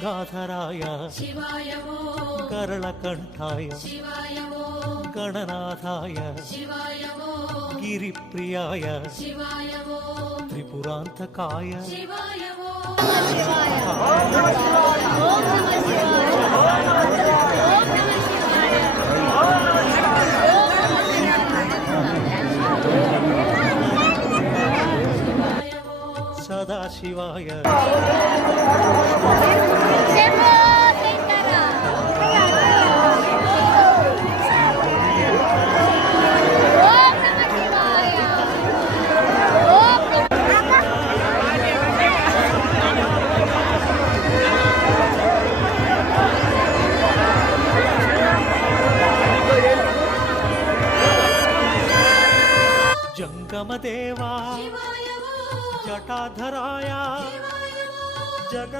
गंगाधराय शिवाय वो करलकंठाय शिवाय वो गणनाथाय शिवाय वो गिरिप्रियाय शिवाय वो त्रिपुरांतकाय शिवाय वो सदाशिवाय जंगमदेवा जटाधराय जगन्